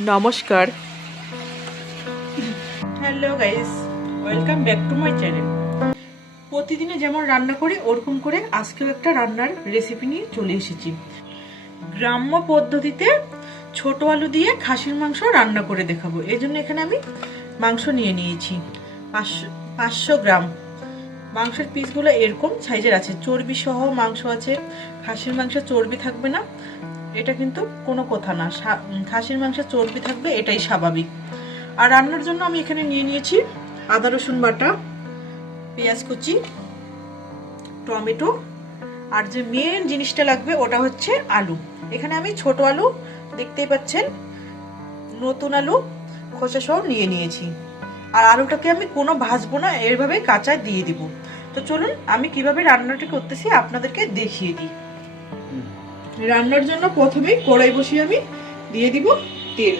নমস্কার। Hello guys welcome back to my channel প্রতিদিনে যেমন রান্না করি, ওরকম করে আজকেও একটা রান্নার রেসিপি নিয়ে চলে এসেছি। গ্রাম্য পদ্ধতিতে ছোট আলু দিয়ে খাসির মাংস রান্না করে দেখাবো। এই জন্য এখানে আমি মাংস নিয়ে নিয়েছি। পাঁচশো পাঁচশো গ্রাম। মাংসের পিসগুলো এরকম সাইজের আছে। চর্বি সহ মাংস আছে। খাসির মাংস চর্বি থাকবে না। এটা কিন্তু কোনো কথা না। খাসির মাংসে চর্বি থাকবে, এটাই স্বাভাবিক। আর রান্নার জন্য আমি এখানে নিয়ে নিয়েছি আদা, রসুন বাটা, পেঁয়াজ কুচি, টমেটো, আর যে মেন জিনিসটা লাগবে ওটা হচ্ছে আলু। এখানে আমি ছোট আলু, দেখতেই পাচ্ছেন, নতুন আলু, খোসা সহ নিয়ে নিয়েছি। আর আলুটাকে আমি কোনো ভাজবো না, এভাবে কাঁচায় দিয়ে দিব। তো চলুন, আমি কীভাবে রান্নাটা করতেছি আপনাদেরকে দেখিয়ে দিই। রান্নার জন্য প্রথমেই কড়াই বসিয়ে আমি দিয়ে দিব তেল।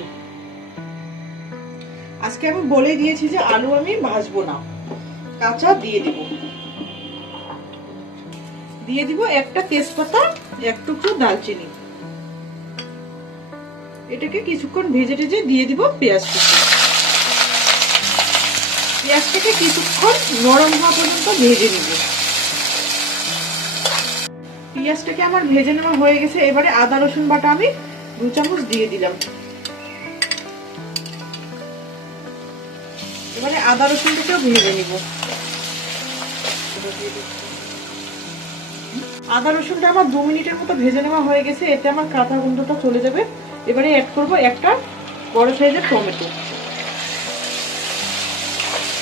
আজকে আমি বলে দিয়েছি যে আলু আমি ভাজবো না। কাঁচা দিয়ে দিব। দিয়ে দিব একটা তেজপাতা, এক টুকরো দালচিনি এটাকে কিছুক্ষণ ভেজে টেজে দিয়ে দিব পেঁয়াজ পেঁয়াজটাকে কিছুক্ষণ নরম হওয়া পর্যন্ত ভেজে নিব। পেঁয়াজটাকে আমার ভেজে নেওয়া হয়ে গেছে, এবারে আদা, রসুন বাটা আমি দু চামচ দিয়ে দিলাম। এবারে আদা, রসুনটাকেও ভেজে নিব। আদা, রসুনটা আমার দু মিনিটের মতো ভেজে নেওয়া হয়ে গেছে, এতে আমার কাঁচা গন্ধটা চলে যাবে। এবারে অ্যাড করব একটা বড় সাইজের টমেটো।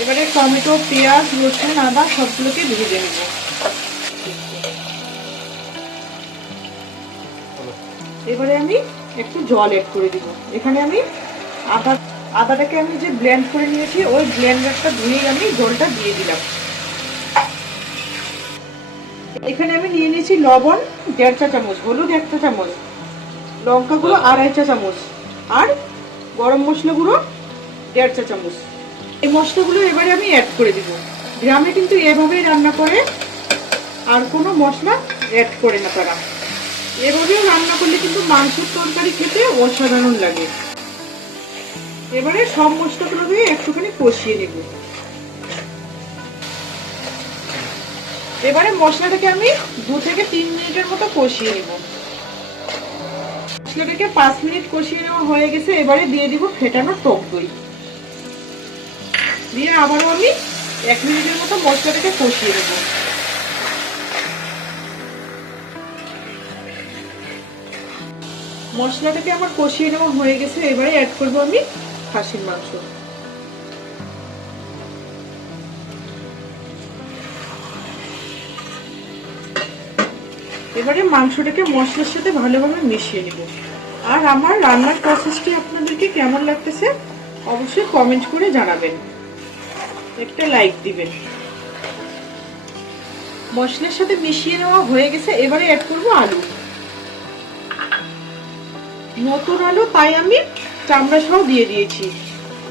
এবারে টমেটো, পেঁয়াজ, রসুন, আদা সবগুলোকে ভেজে নেব। এবারে আমি একটু জল অ্যাড করে দিব। এখানে আমি আদা আদাটাকে আমি যে ব্লেন্ড করে নিয়েছি ওই ব্লেন্ডারটা ধুয়েই আমি জলটা দিয়ে দিলাম। এখানে আমি নিয়ে নিয়েছি লবণ দেড় চা চামচ হলুদ এক চা চামচ লঙ্কা গুঁড়ো আড়াই চা চামচ আর গরম মশলা গুঁড়ো দেড় চা চামচ। এই মশলাগুলো এবারে আমি অ্যাড করে দিব। গ্রামে কিন্তু এভাবেই রান্না করে আর কোনো মশলা অ্যাড করে না তারা। এভাবেও রান্না করলে কিন্তু মাংসের তরকারি খেতে অসাধারণ লাগে। এবারে সব মশলাগুলোকে একটুখানি কষিয়ে নেব। এবারে মশলাটাকে আমি দু থেকে তিন মিনিটের মতো কষিয়ে নেব। মশলাটাকে পাঁচ মিনিট কষিয়ে নেওয়া হয়ে গেছে, এবারে দিয়ে দিব ফেটানো টক দই। দিয়ে আবারও আমি এক মিনিটের মতো মশলাটাকে কষিয়ে নেব। মশলাটাকে আমার কষিয়ে নেওয়া হয়ে গেছে, এবারে অ্যাড করব আমি খাসির মাংস। এবারে মাংসটাকে মশলার সাথে ভালোভাবে মিশিয়ে নেব। আর আমার রান্নার প্রসেসটি আপনাদেরকে কেমন লাগতেছে, অবশ্যই কমেন্ট করে জানাবেন। একটা লাইক দিবেন। মশলার সাথে মিশিয়ে নেওয়া হয়ে গেছে, এবারে অ্যাড করব আলু। নতুন আলু, তাই আমি চামড়া সহ দিয়ে দিয়েছি।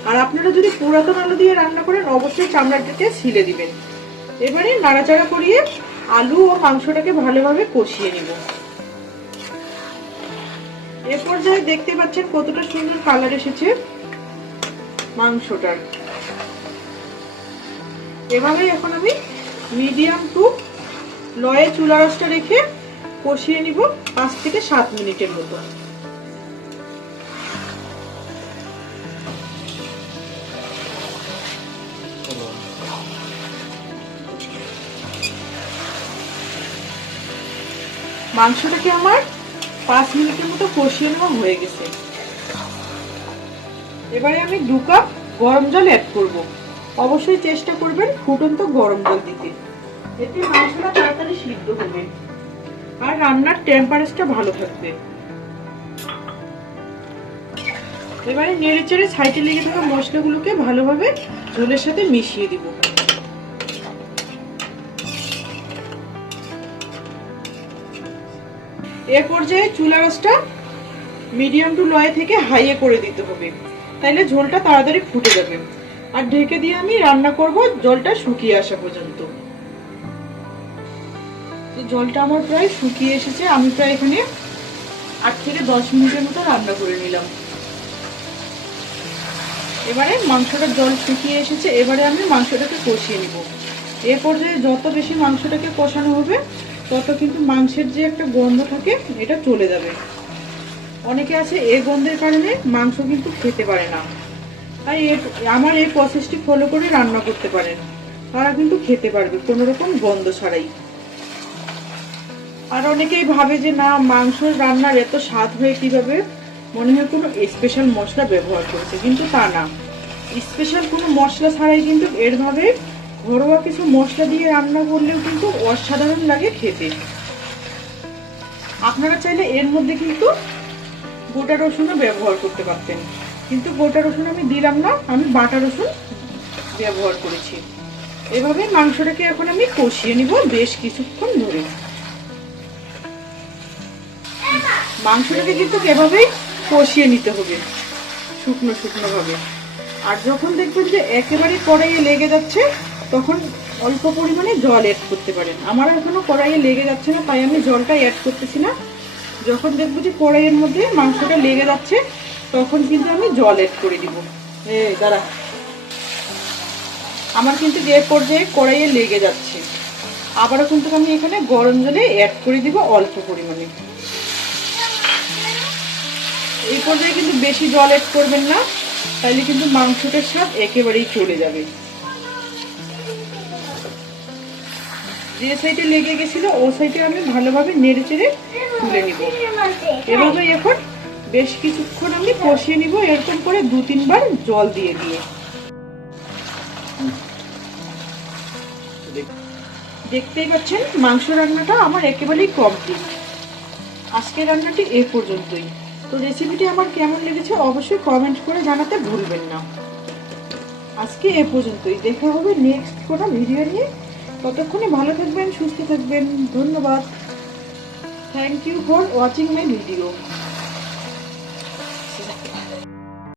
আর আপনারা যদি পুরাতন আলু দিয়ে রান্না করেন, অবশ্যই চামড়াটাকে ছিলে দিবেন। এবারে নাড়াচাড়া করিয়ে আলু ও মাংসটাকে ভালোভাবে কষিয়ে নিব। এ পর্যায়ে দেখতে পাচ্ছেন কতটা সুন্দর কালার এসেছে মাংসটার। এভাবেই এখন আমি মিডিয়াম টু লয়ে চুলা রসটা রেখে কষিয়ে নিব পাঁচ থেকে সাত মিনিটের মতো। মাংসটাকে আমার পাঁচ মিনিটের মতো কষিয়ে নেওয়া হয়ে গেছে। এবারে আমি দু কাপ গরম জল অ্যাড করব। অবশ্যই চেষ্টা করবেন ফুটন্ত গরম জল দিতে। এতে মাংসটা তাড়াতাড়ি সিদ্ধ হবে। আর রান্নার টেম্পারেচারটা ভালো থাকবে। এবারে নেড়ে চেড়ে সাইডে লেগে থাকা মশলাগুলোকে ভালোভাবে ঝোলের সাথে মিশিয়ে দিব। এ পর্যায়ে চুলা রসটা মিডিয়াম টু লয়ে থেকে হাইয়ে করে দিতে হবে। তাইলে ঝোলটা তাড়াতাড়ি ফুটে যাবে। আর ঢেকে দিয়ে আমি রান্না করব জলটা শুকিয়ে আসা পর্যন্ত। জলটা আমার প্রায় শুকিয়ে এসেছে, আমি প্রায় এখানে আট থেকে দশ মিনিটের মতো রান্না করে নিলাম। এবারে মাংসটার জল শুকিয়ে এসেছে, এবারে আমি মাংসটাকে কষিয়ে নিব। এ পর্যায়ে যত বেশি মাংসটাকে কষানো হবে তত কিন্তু মাংসের যে একটা গন্ধ থাকে, এটা চলে যাবে। অনেকে আছে এ গন্ধের কারণে মাংস কিন্তু খেতে পারে না। তাই এ- আমার এই প্রসেসটি ফলো করে রান্না করতে পারেন। তারা কিন্তু খেতে পারবে, কোনো রকম গন্ধ ছাড়াই। আর অনেকেই ভাবে যে, না মাংস রান্নার এত স্বাদ হয়ে কীভাবে? মনে হয় কোনো স্পেশাল মশলা ব্যবহার করেছে, কিন্তু তা না। স্পেশাল কোনো মশলা ছাড়াই কিন্তু এরভাবে ঘরোয়া কিছু মশলা দিয়ে রান্না করলেও কিন্তু অসাধারণ লাগে খেতে। আপনারা চাইলে এর মধ্যে কিন্তু গোটা রসুনও ব্যবহার করতে পারতেন। কিন্তু গোটা রসুন আমি দিলাম না, আমি বাটা রসুন ব্যবহার করেছি। এভাবে মাংসটাকে এখন আমি কষিয়ে নিব বেশ কিছুক্ষণ ধরে। মাংসটাকে কিন্তু এভাবেই কষিয়ে নিতে হবে, শুকনো শুকনো ভাবে। আর যখন দেখবেন যে একেবারে কড়াইয়ে লেগে যাচ্ছে তখন অল্প পরিমাণে জল অ্যাড করতে পারেন। আমার এখনও কড়াইয়ে লেগে যাচ্ছে না, তাই আমি জলটা অ্যাড করতেছি না। যখন দেখব যে কড়াইয়ের মধ্যে মাংসটা লেগে যাচ্ছে, তখন কিন্তু আমি জল অ্যাড করে দিব। এ, দাঁড়া। আমার কিন্তু যে পর্যায়ে কড়াইয়ে লেগে যাচ্ছে, আবারও কিন্তু আমি এখানে গরম জলে অ্যাড করে দিব অল্প পরিমাণে। এই পর্যায়ে কিন্তু বেশি জল অ্যাড করবেন না তাহলে কিন্তু মাংসটার স্বাদ একেবারেই চলে যাবে। যে সাইডে লেগে গেছিল, ও সাইডে আমি ভালোভাবে নেড়ে চেড়ে তুলে নিব। এভাবে এখন বেশ কিছুক্ষণ আমি কষিয়ে নিব, এরকম করে দু তিনবার জল দিয়ে দিয়ে। দেখতেই পাচ্ছেন, মাংস রান্নাটা আমার একেবারেই কমপ্লিট আজকের রান্নাটি এ পর্যন্তই। তো রেসিপিটি আমার কেমন লেগেছে অবশ্যই কমেন্ট করে জানাতে ভুলবেন না। আজকে এ পর্যন্তই। দেখা হবে নেক্সট কোনো ভিডিও নিয়ে। ততক্ষণে ভালো থাকবেন সুস্থ থাকবেন। ধন্যবাদ। Thank you for watching my video